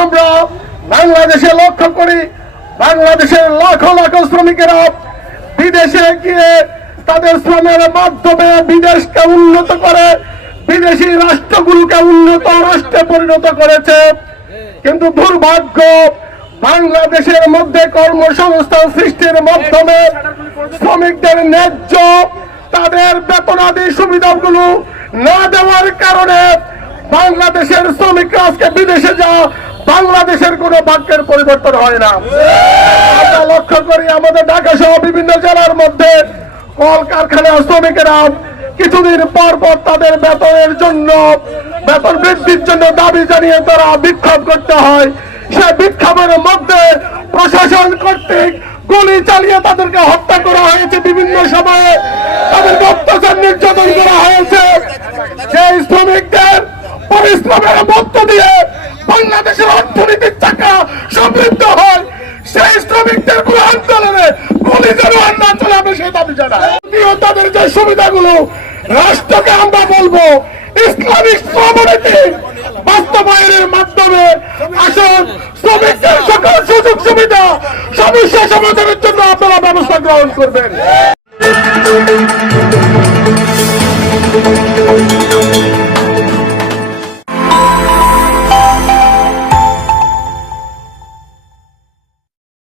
আমরা বাংলাদেশে লক্ষ্য করি, বাংলাদেশের লাখো লাখো শ্রমিকেরা বিদেশে গিয়ে তাদের শ্রমের মাধ্যমে বিদেশকে উন্নত করে, বিদেশি রাষ্ট্রগুলোকে উন্নত রাষ্ট্রে পরিণত করেছে। কিন্তু দুর্ভাগ্য, বাংলাদেশের মধ্যে কর্মসংস্থান সৃষ্টির মাধ্যমে শ্রমিকদের ন্যায্য তাদের বেতনাদি সুবিধাগুলো না দেওয়ার কারণে বাংলাদেশের শ্রমিকরা আজকে বিদেশে যা বাংলাদেশের কোনো বাক্যের পরিবর্তন হয় না। আমরা লক্ষ্য করি আমাদের ঢাকা সহ বিভিন্ন জেলার মধ্যে কলকারখানা শ্রমিকেরা কিছুদিন পর পর তাদের বেতনের জন্য, বেতন বৃদ্ধির জন্য দাবি জানিয়ে তারা বিক্ষোভ করতে হয়। সে বিক্ষোভের মধ্যে প্রশাসন কর্তৃক গুলি চালিয়ে তাদেরকে হত্যা করা হয়েছে বিভিন্ন সময়ে। তাদেরকে অত্যাচার, নির্যাতন করা হয়েছে সেই শ্রমিকদের পরিশ্রমের মধ্য দিয়ে বাংলাদেশের অর্থনীতির চাকা সমৃদ্ধ হয়। সেই শ্রমিকদের কোন আন্দোলনে গুলি যেন আর না চালাবে সে দাবি যদিও তাদের যে সুবিধাগুলো রাষ্ট্রকে আমরা বলব, ইসলামিক শ্রমনীতি বাস্তবায়নের মাধ্যমে আসুন শ্রমিকদের সকল সুযোগ সুবিধা সমস্যা সমাধানের জন্য আপনারা ব্যবস্থা গ্রহণ করবেন।